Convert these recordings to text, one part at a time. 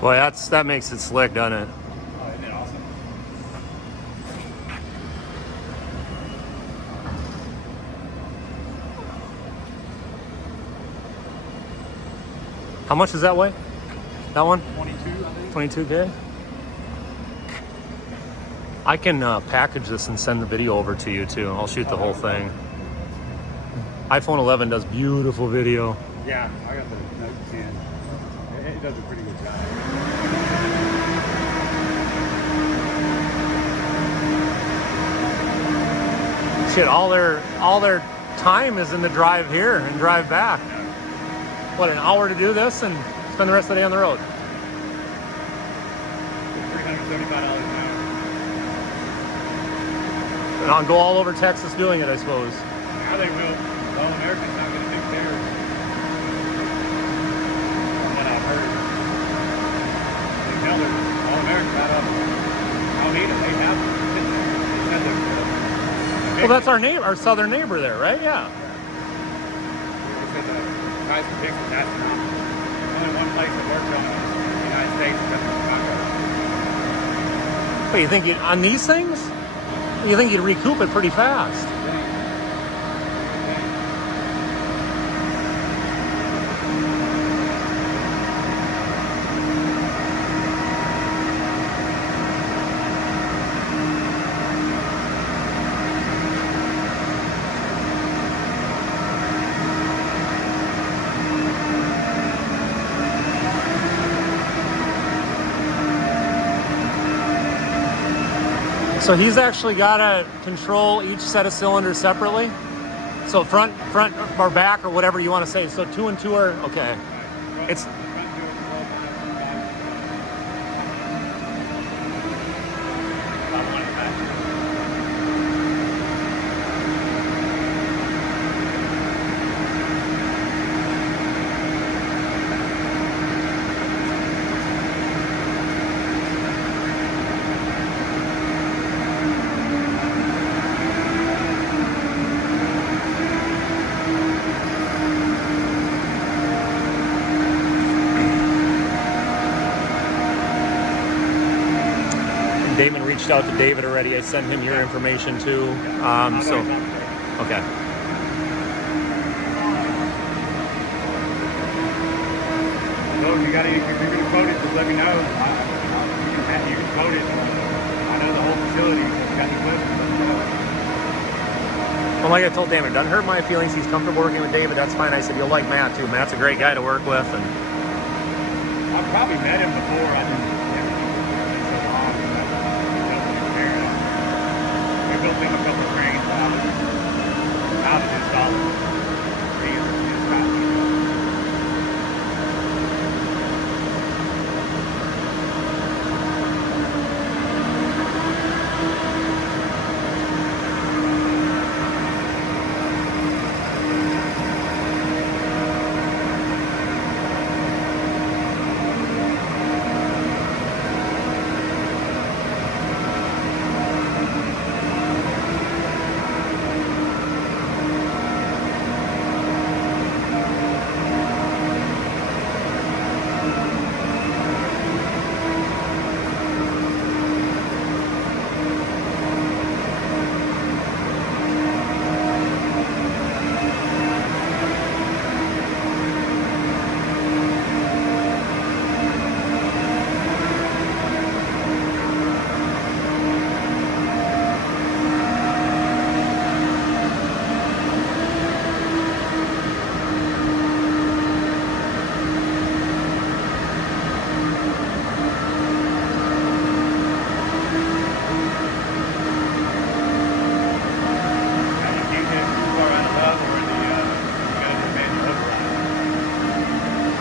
Boy, that makes it slick, doesn't it? Oh, isn't it awesome? How much does that weigh? That one? 22, I think. 22K? I can package this and send the video over to you too. I'll shoot the whole thing. iPhone 11 does beautiful video. Yeah, I got the Note 10. It does a pretty good job. Shit, all their time is in the drive here and drive back. What, an hour to do this and spend the rest of the day on the road? $375 an hour. And I'll go all over Texas doing it, I suppose. Now they will. All Americans not going to do theirs. From what I've heard. They tell their All Americans out of I'll need them. They have them. Well, that's our neighbor, our southern neighbor there, right? Yeah. They said the guys from Texas, that's only one place that works on the United States. That's Chicago. But you think on these things, you think you'd recoup it pretty fast? So he's actually got to control each set of cylinders separately. So front or back or whatever you want to say. So 2 and 2 are okay. It's Damon reached out to David already. I sent him your information too. So okay. So if you got any, if you're going to quote it, just let me know. You can quote it. I know the whole facility. If you got any questions, let me know. Well, like I told Damon, it doesn't hurt my feelings. He's comfortable working with David. That's fine. I said, you'll like Matt too. Matt's a great guy to work with. And I've probably met him before. I just never been so long. We built him a couple of cranes out of his dollars.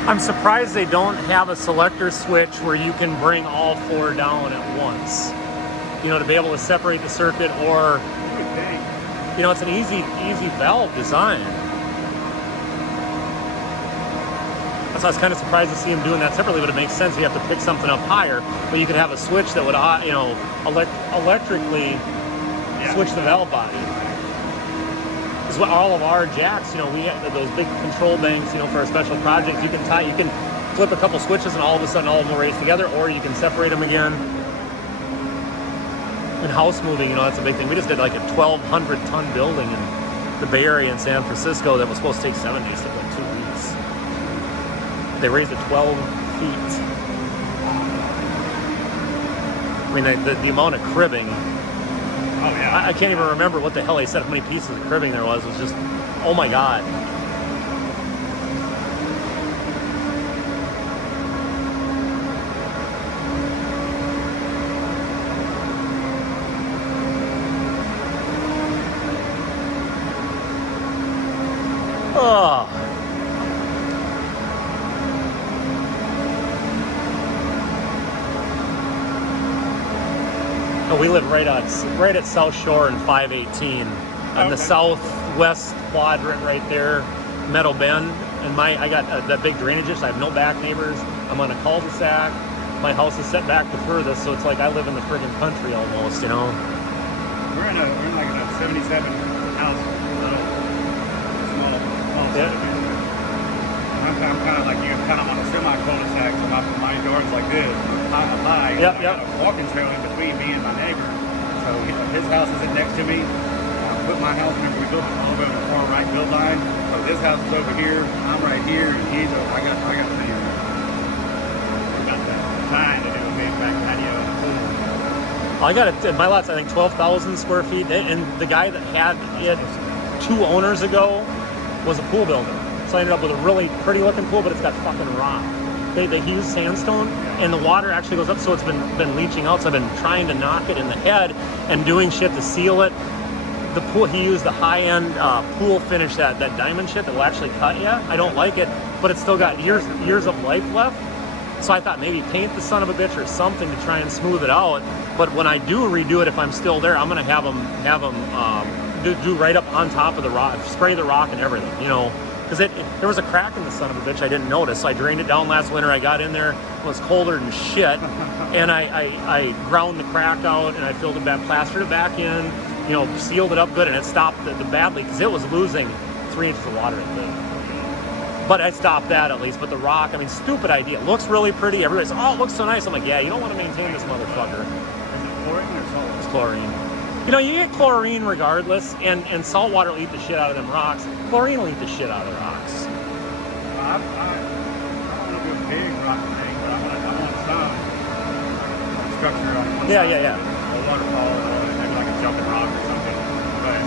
I'm surprised they don't have a selector switch where you can bring all 4 down at once. You know, to be able to separate the circuit, or, you know, it's an easy valve design. That's why I was kind of surprised to see him doing that separately, but it makes sense. You have to pick something up higher, but you could have a switch that would, you know, electrically switch the valve body. Because all of our jacks, you know, we have those big control banks, you know, for our special projects. You can flip a couple switches and all of a sudden all of them will race together, or you can separate them again. And house moving, you know, that's a big thing. We just did like a 1,200 ton building in the Bay Area in San Francisco that was supposed to take 7 days, took like 2 weeks. They raised it 12 feet. I mean, the amount of cribbing. Oh yeah. I can't even remember what the hell they said, how many pieces of cribbing there was. It was just, oh my God. Oh. We live right at South Shore in 518 on the southwest quadrant right there, Meadow Bend. And I got that big drainage ditch. I have no back neighbors. I'm on a cul-de-sac. My house is set back the furthest, so it's like I live in the friggin' country almost, you know. We're in like a 77 house, little small subdivision. I'm kind of like you, kind of on a semi-cul-de-sac, so my yard's like this, high. Yep. I got a walking trail in between me and my neighbor. So his house isn't next to me. I put my house, remember we built it all the way on the far right build line. So this house is over here, I'm right here, and he's over. I got plenty of room. We got that time to do a big back patio and pool. I got it. My lot's I think 12,000 square feet, and the guy that had it 2 owners ago was a pool builder. So I ended up with a really pretty looking pool, but it's got fucking rock. They use sandstone, and the water actually goes up, so it's been leaching out. So I've been trying to knock it in the head and doing shit to seal it. The pool, he used the high-end pool finish, that diamond shit that will actually cut you. I don't like it, but it's still got years of life left. So I thought maybe paint the son of a bitch or something to try and smooth it out. But when I do redo it, if I'm still there, I'm gonna have them do right up on top of the rock, spray the rock and everything, you know. Because there was a crack in the son of a bitch I didn't notice. So I drained it down last winter. I got in there, it was colder than shit, and I ground the crack out and I filled it back, plastered it back in, you know, sealed it up good, and it stopped the badly because it was losing 3 inches of water at the. But I stopped that at least. But the rock, I mean, stupid idea. It looks really pretty. Everybody's, oh, it looks so nice. I'm like, yeah, you don't want to maintain this motherfucker. Is it chlorine or salt? It's chlorine. You know, you get chlorine regardless, and salt water will eat the shit out of them rocks. Chlorine will eat the shit out of the rocks. I don't want to do a big rock thing, but I want some structure on one side. Yeah. A waterfall, maybe like a jumping rock or something. But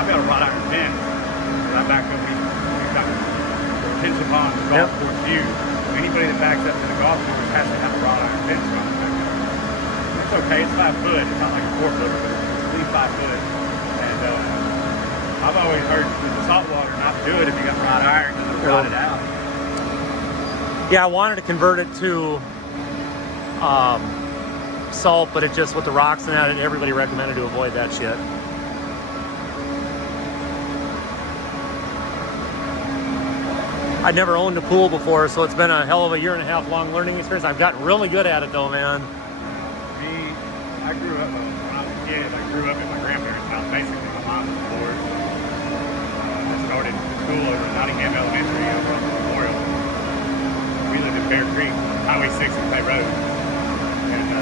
I've got a wrought iron fence. I back up, we've got retention ponds, golf course view. Anybody that backs up to the golf course has to have a wrought iron fence around the back. It's okay, it's 5 foot. It's not like a 4 footer, but it's at least 5 foot. And I've always heard with the salt water not to do it if you got wrought iron and it'll rot it out. Yeah, I wanted to convert it to salt, but it just, with the rocks and that, everybody recommended to avoid that shit. I'd never owned a pool before, so it's been a hell of a 1.5-year long learning experience. I've gotten really good at it though, man. I grew up, when I was a kid, I grew up at my grandparents' house, basically my mom was bored. I started school over at Nottingham Elementary over on the Memorial. We lived in Bear Creek, Highway 6 and Clay Road. And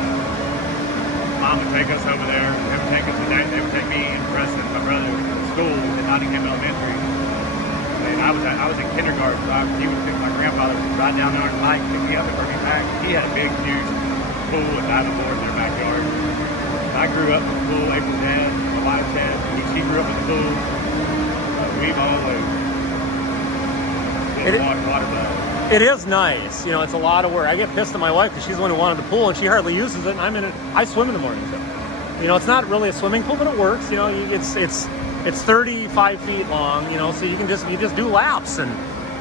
mom would take us over there, they would take me and Preston, my brother, to school at Nottingham Elementary. And I was in kindergarten, so he would pick my grandfather right down there on the bike, pick me up and bring me back. He had a big, huge pool and diving board in their backyard. I grew up in the pool, April's dad, my wife's dad, she grew up in the pool. We've always been water bugs. It is nice, you know, it's a lot of work. I get pissed at my wife because she's the one who wanted the pool and she hardly uses it, and I'm in it. I swim in the morning too. You know, it's not really a swimming pool, but it works. You know, it's 35 feet long, you know, so you just do laps and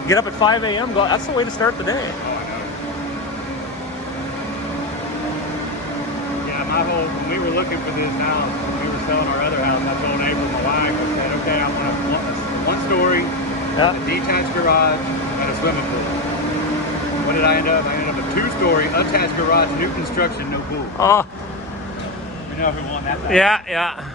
get up at 5 a.m. Go. That's the way to start the day. Oh, I know. Yeah, when we were looking for this house, when we were selling our other house, I told April, my wife, I said, okay, I want a 1-story, a detached garage, and a swimming pool. What did I end up? I ended up a 2-story, attached garage, new construction, no pool. Oh. You know who won that battle? Yeah.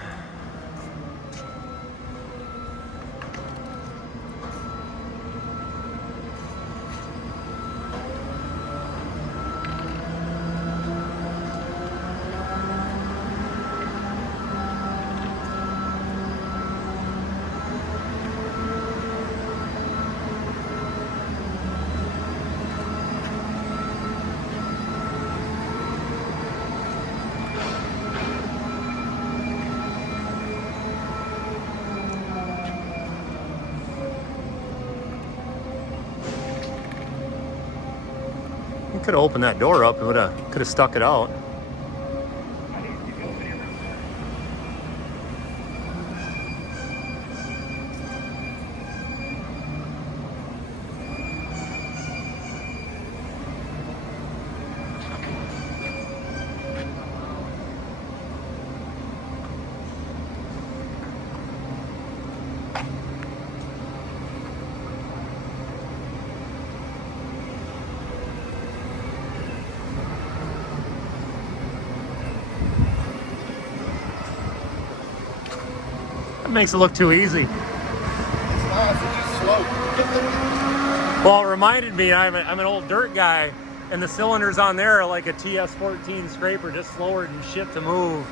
could have opened that door up and could have stuck it out. I need to keep the old video around. That makes it look too easy. It's not, it's just slow. Well, it reminded me, I'm an old dirt guy, and the cylinders on there are like a TS14 scraper, just slower than shit to move.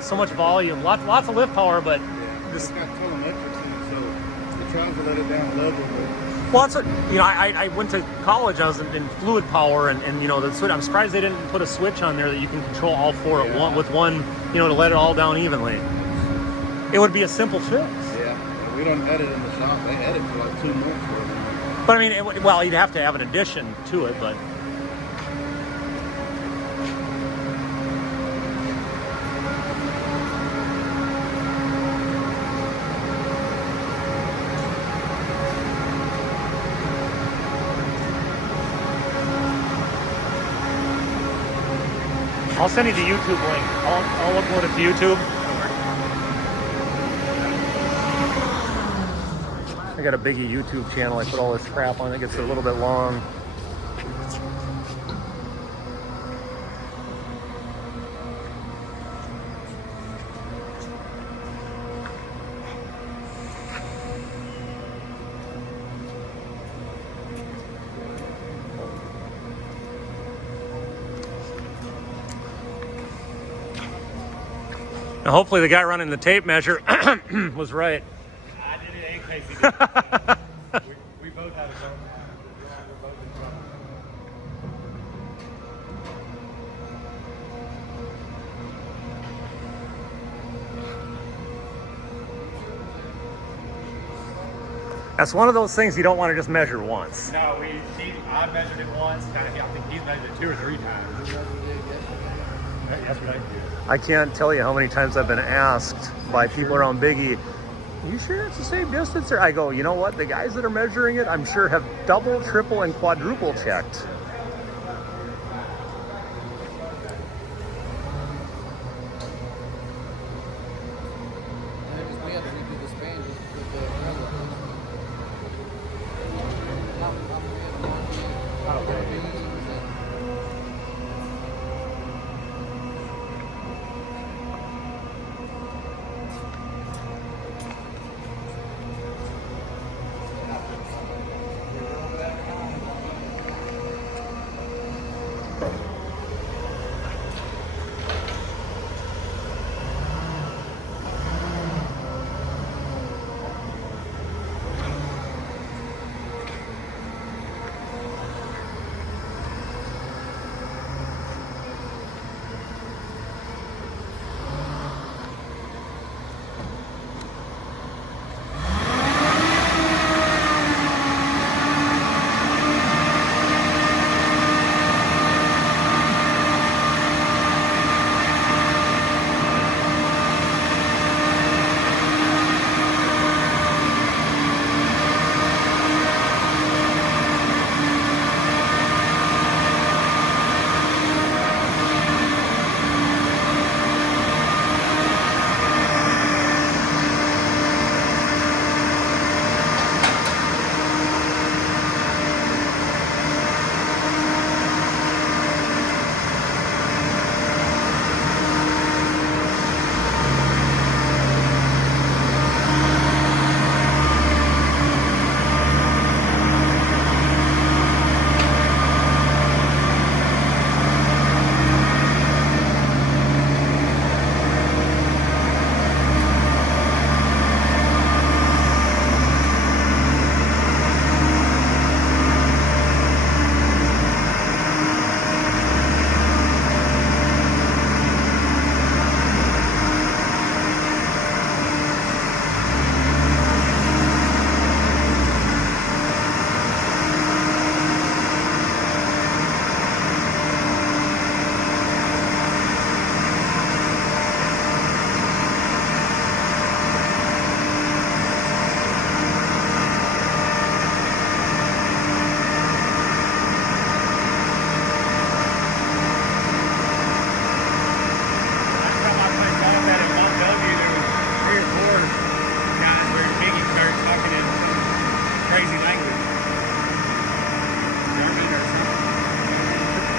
So much volume, lots of lift power, but It's got telemetrics in it, so it tries to let it down a level. But well, that's what, you know, I went to college, I was in fluid power, and you know, the switch, I'm surprised they didn't put a switch on there that you can control all four at one, with one, you know, to let it all down evenly. It would be a simple fix. yeah, we don't edit in the shop. They edit for like 2 months for it. But I mean, well, you'd have to have an addition to it, but. I'll send you the YouTube link. I'll upload it to YouTube. I got a biggie YouTube channel. I put all this crap on. It gets a little bit long. Now, hopefully the guy running the tape measure was right. I did it in case he did. we both had a go. We're both in trouble. That's one of those things you don't want to just measure once. No, I measured it once. I think he's measured it 2 or 3 times. Yesterday. I can't tell you how many times I've been asked by people around Biggie, "You sure it's the same distance?" Or I go, you know what? The guys that are measuring it, I'm sure have double, triple, and quadruple checked.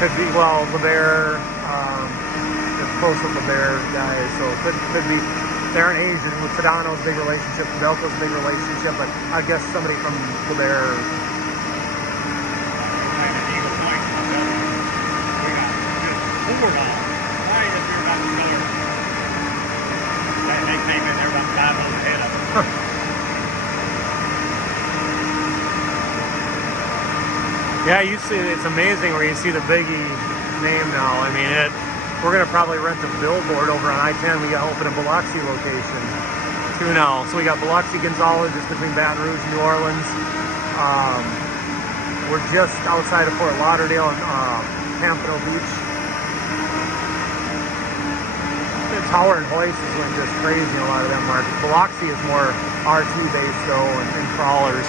Could be, well, LeBaire, it's close with LeBaire guys, so could be, they aren't Asian. With Sedano's big relationship, Delco's big relationship, but I guess somebody from LeBaire. Like at Eagle Point, we got just poured on. Right as we were about to start. They came in there about 5 over the head of us. Yeah, you see, it's amazing where you see the Biggie name now. I mean, we're going to probably rent a billboard over on I-10. We got to open a Biloxi location too now. So we got Biloxi, Gonzales, just between Baton Rouge and New Orleans. We're just outside of Fort Lauderdale and Pampano Beach. The Tower and Hoist is going just crazy in a lot of them markets. Biloxi is more RT based though, and crawlers.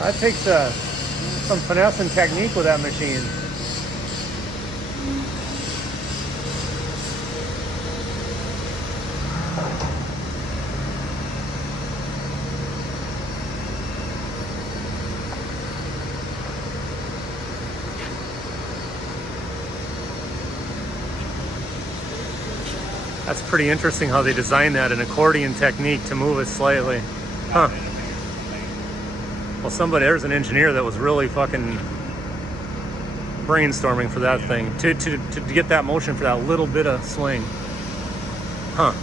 That takes some finesse and technique with that machine. That's pretty interesting how they designed that, an accordion technique to move it slightly. Huh. Well, there's an engineer that was really fucking brainstorming for that thing to get that motion for that little bit of swing. Huh.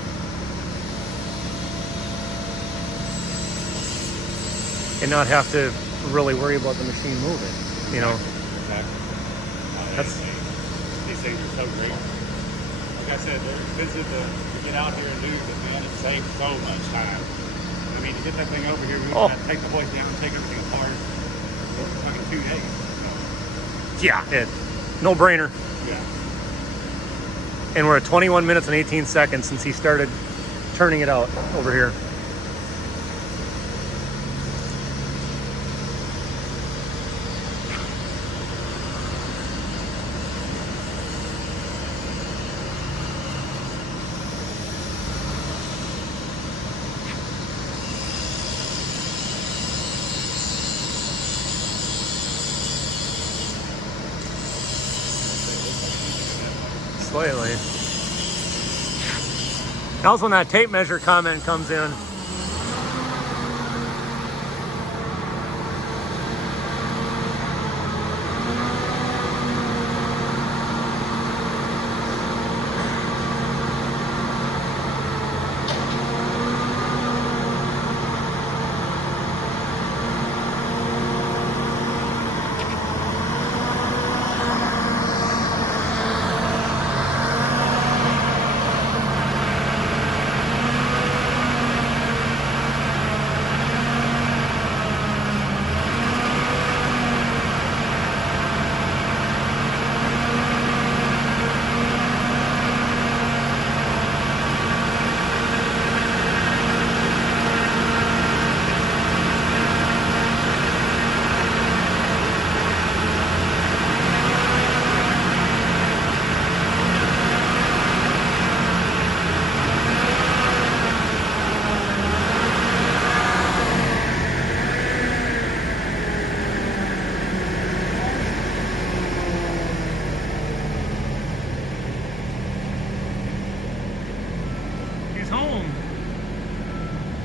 And not have to really worry about the machine moving, you know. Exactly. These things are so great. Like I said, they're expensive to get out here and do, but man, it saves so much time. I mean, to get that thing over here, we would have to take the boys down and take everything apart for fucking 2 days. Yeah, no brainer. Yeah. And we're at 21 minutes and 18 seconds since he started turning it out over here. Slightly. That was when that tape measure comment comes in.